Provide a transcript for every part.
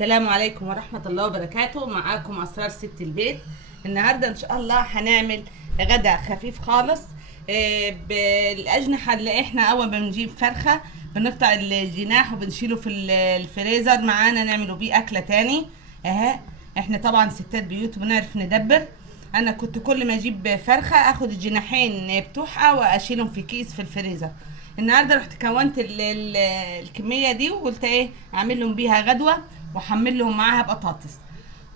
السلام عليكم ورحمة الله وبركاته. معاكم أسرار ست البيت. النهاردة إن شاء الله هنعمل غدا خفيف خالص بالأجنحة اللي إحنا أول ما بنجيب فرخة بنقطع الجناح وبنشيله في الفريزر معانا نعمله بيه أكلة تاني. إحنا طبعا ستات بيوت وبنعرف ندبر. أنا كنت كل ما أجيب فرخة أخد الجناحين بتوحة وأشيلهم في كيس في الفريزر. النهارده رحت كونت الكميه دي وقلت اعمل لهم بيها غدوه واحمل لهم معاها بطاطس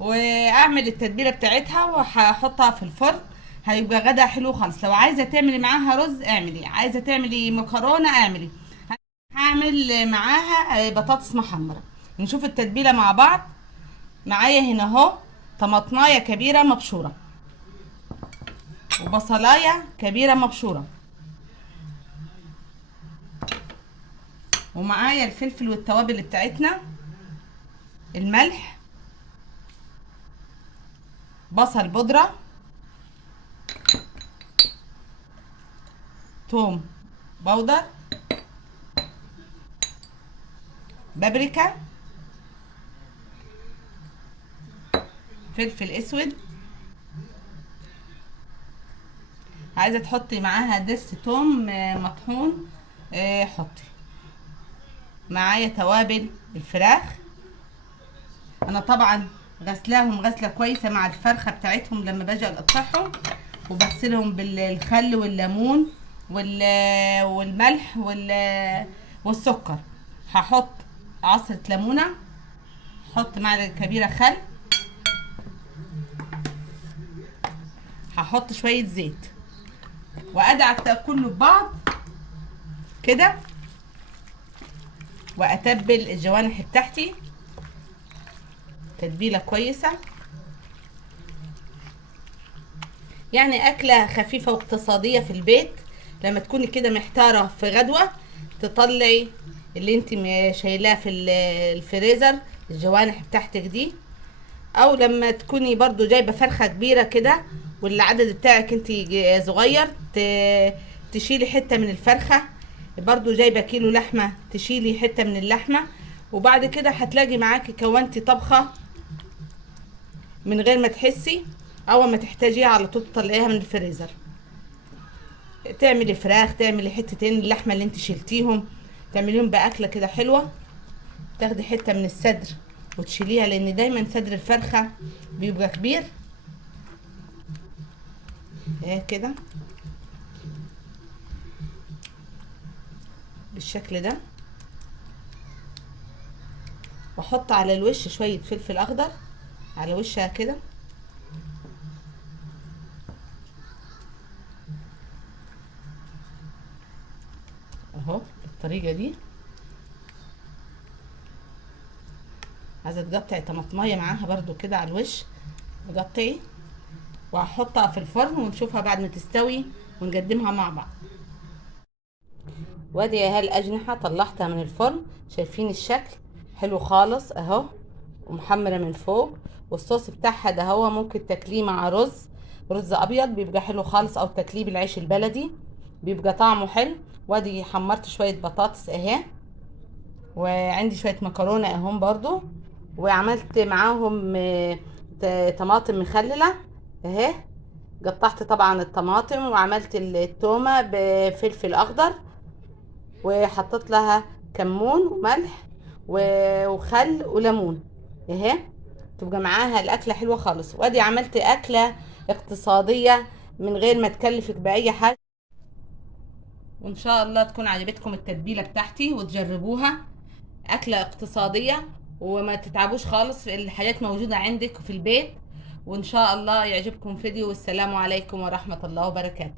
واعمل التتبيله بتاعتها وهحطها في الفرن. هيبقى غدا حلو خالص. لو عايزه تعملي معاها رز اعملي، عايزه تعملي مكرونه اعملي. هعمل معاها بطاطس محمره. نشوف التتبيله مع بعض. معايا هنا اهو طماطمايه كبيره مبشوره وبصلايه كبيره مبشوره، ومعايا الفلفل والتوابل بتاعتنا، الملح، بصل بودرة، توم بودر، بابريكا، فلفل اسود. عايزه تحطي معاها دس توم مطحون حطي. معايا توابل الفراخ، انا طبعا غسلاهم غسله كويسه مع الفرخه بتاعتهم لما باجي اقطعهم، وبغسلهم بالخل والليمون والملح والسكر. هحط عصره ليمونه، هحط معلقه كبيره خل، هحط شويه زيت وادعك كله ببعض كده، واتبل الجوانح بتاعتي تتبيله كويسه. يعني اكله خفيفه واقتصاديه في البيت. لما تكوني كده محتاره في غدوه تطلعي اللي انت شايلاه في الفريزر الجوانح بتاعتك دي، او لما تكوني برضو جايبه فرخه كبيره كده والعدد بتاعك انت صغير تشيلي حته من الفرخه. برضو جايبه كيلو لحمه تشيلي حته من اللحمه، وبعد كده هتلاقي معاكي كونتي طبخه من غير ما تحسي. اول ما تحتاجيها على طول تطلعيها من الفريزر، تعملي فراخ، تعملي حتتين اللحمه اللي انت شلتيهم تعمليهم باكله كده حلوه. تاخدي حته من الصدر وتشيليها، لان دايما صدر الفرخه بيبقى كبير كده بالشكل ده. واحط على الوش شويه فلفل اخضر على وشها كده اهو بالطريقه دي. عايزه تقطعي طماطمايه معاها برضو كده على الوش تقطعي، وهحطها في الفرن ونشوفها بعد ما تستوي ونقدمها مع بعض. وادي اهي الاجنحه طلعتها من الفرن، شايفين الشكل حلو خالص اهو ومحمره من فوق. والصوص بتاعها ده هو ممكن تاكليه مع رز ابيض بيبقى حلو خالص، او تاكليه بالعيش البلدي بيبقى طعمه حلو. وادي حمرت شويه بطاطس اهي، وعندي شويه مكرونه اهم برضو، وعملت معاهم طماطم مخلله اهي. قطعت طبعا الطماطم وعملت التومه بفلفل اخضر، وحطيت لها كمون وملح وخل وليمون اهي، تبقى معاها الاكله حلوه خالص. وادي عملت اكله اقتصاديه من غير ما تكلفك باي حاجه. وان شاء الله تكون عجبتكم التتبيله بتاعتي وتجربوها. اكله اقتصاديه وما تتعبوش خالص، الحاجات موجوده عندك في البيت. وان شاء الله يعجبكم فيديو. والسلام عليكم ورحمه الله وبركاته.